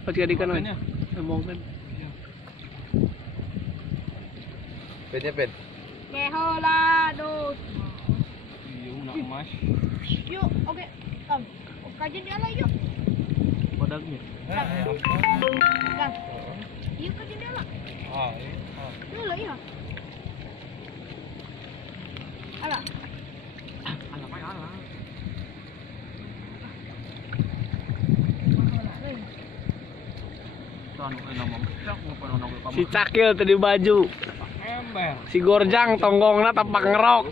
Pas jadi kan ngomong kan. Pennya pen. Kehola dos. Yung nak emas. Yuk, oke. Kajian dia lah yuk. Kodaknya. Kan. Yuk kajian dia lah. Ah, iya. Yuk lah ya. Alah. Alah, mai alah. Si Cakil tadi baju. Ember. Si Gorjang tonggongna tapak ngerok.